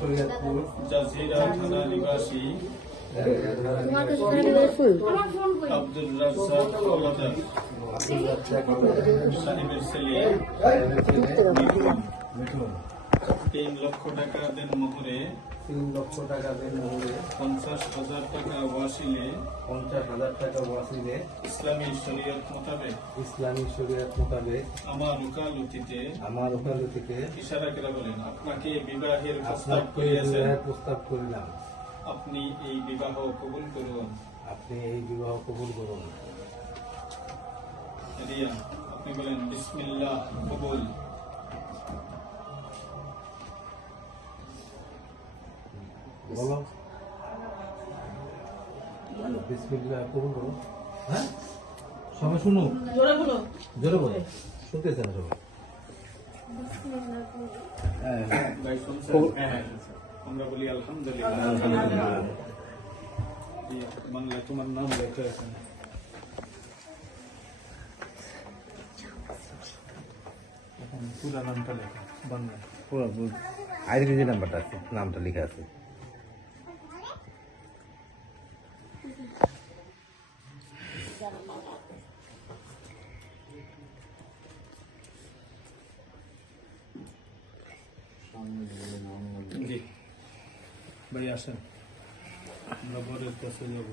Shariatpur Jazeera থানা নিবাসী আব্দুর রাজ্জাক হলাদার সাহেবের ছেলে মিঠুন 3 লক্ষ টাকা দেন মোহরে 3 লক্ষ টাকা দেন মোহরে 50,000 টাকা ওয়াসিলে 50,000 টাকা ওয়াসিলে ইসলামী শরীয়ত মোতাবেক ইসলামী শরীয়ত মোতাবেক আমার ওকালতিতে ইশারা করে বলেন আপনাকে বিবাহের প্রস্তাব আপনাকে করিয়াছেন, বিবাহের প্রস্তাব করিলাম, আপনি এই বিবাহ কবুল করুন। আপনি এই বিবাহ কবুল করুন। রিয়া, আপনি বলেন বিসমিল্লাহ কবুল। বলো বিসমিল্লাহ কবুল করো। হ্যাঁ সবাই শুনো, জোরে বলো, শুনতেছে না সবাই। ভাই শুনছেন? আমরা বলি আলহামদুলিল্লাহ। বাংলায় তোমার নাম লেখা আছে না? পুরা নামটা লেখা বাংলায়। পুরো আইডি যে নাম্বারটা আছে, নামটা লেখা আছে। জি ভাই আসেন, আমরা বরের কাছে যাবো।